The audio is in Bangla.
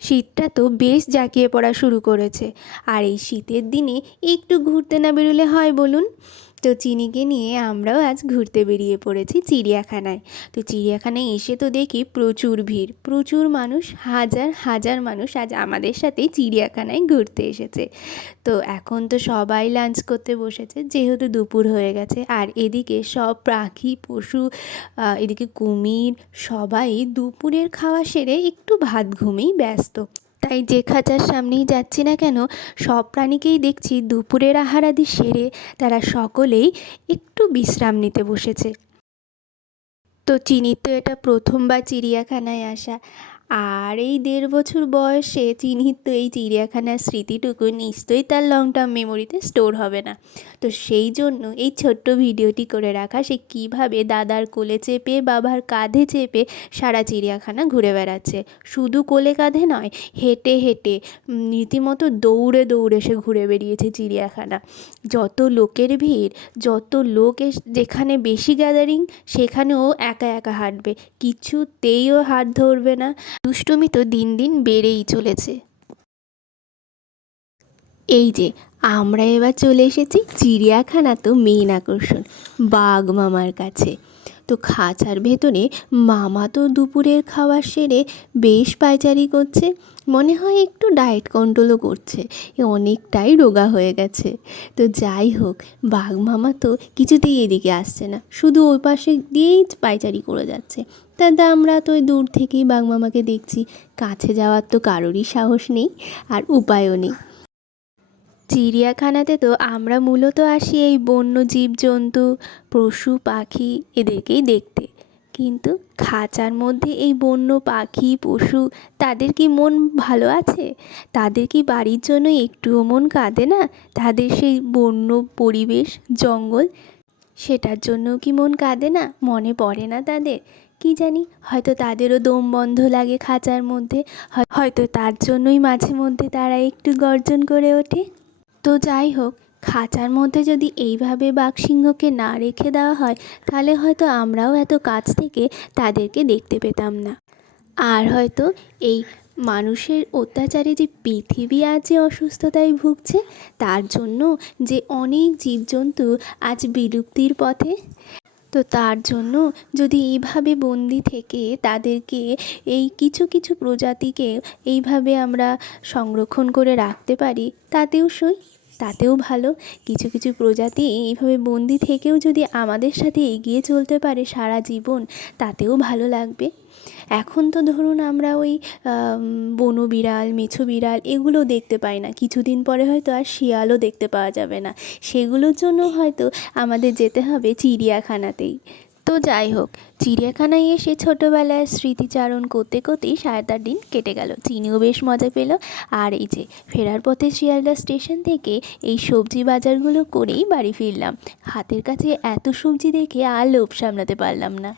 শীতটা তো বেশ জাঁকিয়ে পড়া শুরু করেছে। আর এই শীতের দিনে একটু ঘুরতে না বেরোলে হয় বলুন? তো চিনিকে নিয়ে আমরাও আজ ঘুরতে বেরিয়ে পড়েছি চিড়িয়াখানায়। তো চিড়িয়াখানায় এসে তো দেখি প্রচুর ভিড়। প্রচুর মানুষ, হাজার হাজার মানুষ আজ আমাদের সাথে চিড়িয়াখানায় ঘুরতে এসেছে। তো এখন তো সবাই লাঞ্চ করতে বসেছে, যেহেতু দুপুর হয়ে গেছে। আর এদিকে সব পাখি, পশু এদিকে কুমির, সবাই দুপুরের খাওয়া সেরে একটু ভাত ঘুমেই ব্যস্ত। তাই যে খাঁচার সামনেই যাচ্ছি না কেন, সব প্রাণীকেই দেখছি দুপুরের আহারাদি সেরে তারা সকলেই একটু বিশ্রাম নিতে বসেছে। তো চিনির তো এটা প্রথমবার চিড়িয়াখানায় আসা। আর এই দেড় বছর বয়সে চিনির তো এই চিড়িয়াখানার স্মৃতিটুকু নিশ্চয়ই তার লং টার্ম মেমোরিতে স্টোর হবে না। তো সেই জন্য এই ছোট্ট ভিডিওটি করে রাখা, সে কীভাবে দাদার কোলে চেপে, বাবার কাঁধে চেপে সারা চিড়িয়াখানা ঘুরে বেড়াচ্ছে। শুধু কোলে কাঁধে নয়, হেঁটে হেঁটে রীতিমতো দৌড়ে দৌড়ে সে ঘুরে বেরিয়েছে চিড়িয়াখানা। যত লোকের ভিড়, যত লোক যেখানে বেশি গ্যাদারিং সেখানেও একা একা হাঁটবে। কিছুতেই ও হাত ধরবে না। দুষ্টুমি তো দিন দিন বেড়েই চলেছে। এই যে, আমরা এবার চলে এসেছি চিড়িয়াখানা তো মেন আকর্ষণ, বাঘ মামার কাছে। তো খাঁচার ভেতরে মামা তো দুপুরের খাওয়া সেরে বেশ পায়চারি করছে, মনে হয় একটু ডায়েট কন্ট্রোলও করছে অনেকটাই রোগা হয়ে গেছে। তো যাই হোক, বাঘ মামা তো কিছুতেই এদিকে আসছে না, শুধু ওই পাশে দিয়েই পায়চারি করে যাচ্ছে। তা আমরা তো ওই দূর থেকেই বাঘ মামাকে দেখছি, কাছে যাওয়ার তো কারোরই সাহস নেই আর উপায়ও নেই। চিড়িয়াখানাতে তো আমরা মূলত আসি এই বন্য জীবজন্তু, পশু, পাখি এদেরকেই দেখতে। কিন্তু খাঁচার মধ্যে এই বন্য পাখি, পশু, তাদের কি মন ভালো আছে? তাদের কি বাড়ির জন্য একটুও মন কাঁদে না? তাদের সেই বন্য পরিবেশ, জঙ্গল, সেটার জন্যও কি মন কাঁদে না? মনে পড়ে না তাদের। কি জানি, হয়তো তাদেরও দম বন্ধ লাগে খাঁচার মধ্যে হয়- হয়তো তার জন্যই মাঝে মধ্যে তারা একটু গর্জন করে ওঠে। তো যাই হোক, খাঁচার মধ্যে যদি এইভাবে বাঘসিংহকে না রেখে দেওয়া হয়, তাহলে হয়তো আমরাও এত কাছ থেকে তাদেরকে দেখতে পেতাম না। আর হয়তো এই মানুষের অত্যাচারে যে পৃথিবী আজ যে অসুস্থতায় ভুগছে, তার জন্য যে অনেক জীবজন্তু আজ বিলুপ্তির পথে তো তার জন্য যদি এইভাবে বন্দি থেকে তাদেরকে এই কিছু কিছু প্রজাতিকে এইভাবে আমরা সংরক্ষণ করে রাখতে পারি, তাতেও সই তাতেও ভালো। কিছু কিছু প্রজাতি এইভাবে বন্দি থেকেও যদি আমাদের সাথে এগিয়ে চলতে পারে সারা জীবন, তাতেও ভালো লাগবে। এখন তো ধরুন আমরা ওই বনো বিড়াল, মেছো বিড়াল এগুলো দেখতে পাই না। কিছুদিন পরে হয়তো আর শিয়ালও দেখতে পাওয়া যাবে না। সেগুলোর জন্য হয়তো আমাদের যেতে হবে চিড়িয়াখানাতেই। তো যাই হোক, চিড়িয়াখানায় এসে ছোটোবেলায় স্মৃতিচারণ করতে করতেই সারাটার দিন কেটে গেল। চিনিও বেশ মজা পেল। আর এই যে, ফেরার পথে শিয়ালদা স্টেশন থেকে এই সবজি বাজারগুলো করেই বাড়ি ফিরলাম। হাতের কাছে এত সবজি দেখে আর লোভ সামলাতে পারলাম না.